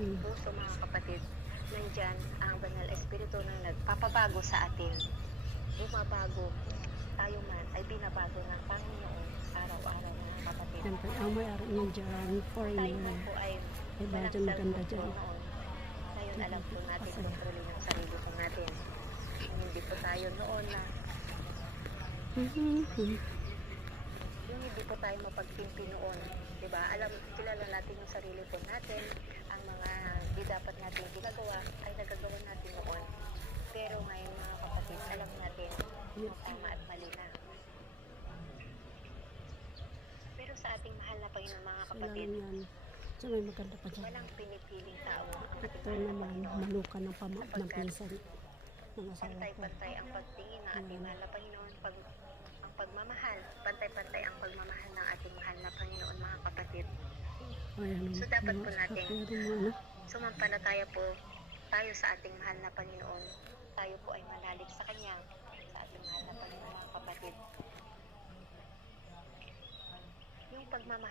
puso, mga kapatid, nandyan ang banal na espiritu na nagpapabago sa atin. Bumabago, tayo man ay binabago ng Panginoon araw-araw, mga kapatid. Siyempre, ang may-ari niyan dyan, Tayo foreigner. man po ay Iba walang dyan maganda self-control dyan. noon. Ngayon alam po natin Pasaya. kontrolin ang sarili po natin. Hindi po tayo noon na yung hindi po tayo mapagtimpi noon, 'di ba? Kilala natin yung sarili po natin, ang mga di dapat natin ginagawa ay nagagawa natin noon. Pero ngayon, mga kapatid, alam natin yung tama at mali na. Pero sa ating mahal na Panginoon, mga kapatid, Kailangan yan. So, may maganda pa dyan. walang pinipiling tao ang ating Ito mahal na naman, Panginoon. manukan ng ng pinsan ng asawa ko. Pantay-pantay ang pagtingin ng ating mahal na Panginoon, ang pagmamahal, pantay-pantay ang pagmamahal ng ating mahal na Panginoon, mga kapatid. Ayan, So dapat po natin ano? sumampalataya po tayo sa ating mahal na Panginoon. Tayo po ay manalig sa Kanya, sa ating mahal na Panginoon, mga kapatid. Yung pagmamahal